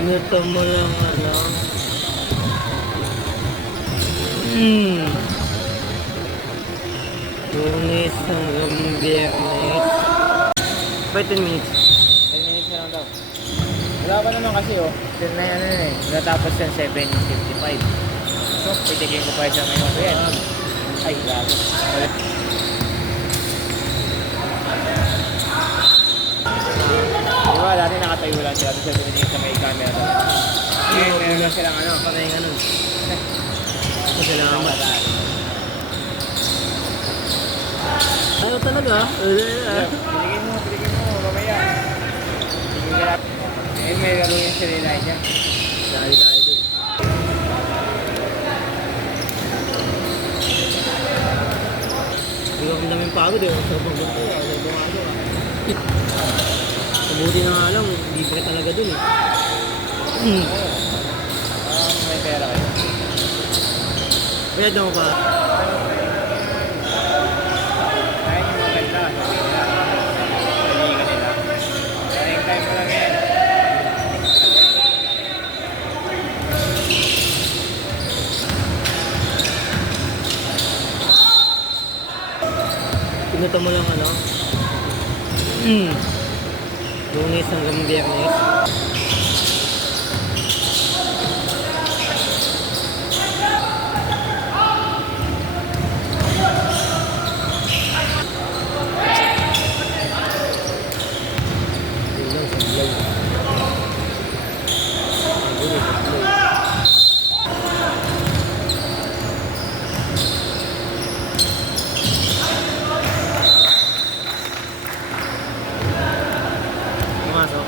Ito mo lang ano. Lunes hanggang Biyernes. 15 minutes. 10 minutes na lang daw. Wala pa naman kasi oh. Then na ano eh. Natapos yung 7:55. So, pitigin ko pa siya ngayon. So yan. Ay, grabe. Diba, dati nakatayo lang sila. Tapos tumingin sa may camera. Ngayon, meron lang silang ano. Kamay nga nun. Salamat. Ayaw talaga. Pitigin mo. Mamaya. Pitigin ka lang. Ngayon, may laro yung si Elijah. Dahil tayo dun. Hindi ko daming pagod eh. Sa pagpunto. Sa bumado ah. Mabuti na nga lang. Libre talaga dun eh. May pera kayo. Bayad mo pa. Kahit yung maganda, sabihin nila. Sabihin ka nila. Kaya yung time mo lang yan. Pinuto mo lang ano. Lunes hanggang Biyernes. Yun lang, sablay. Ayun, sablay. Pumasok.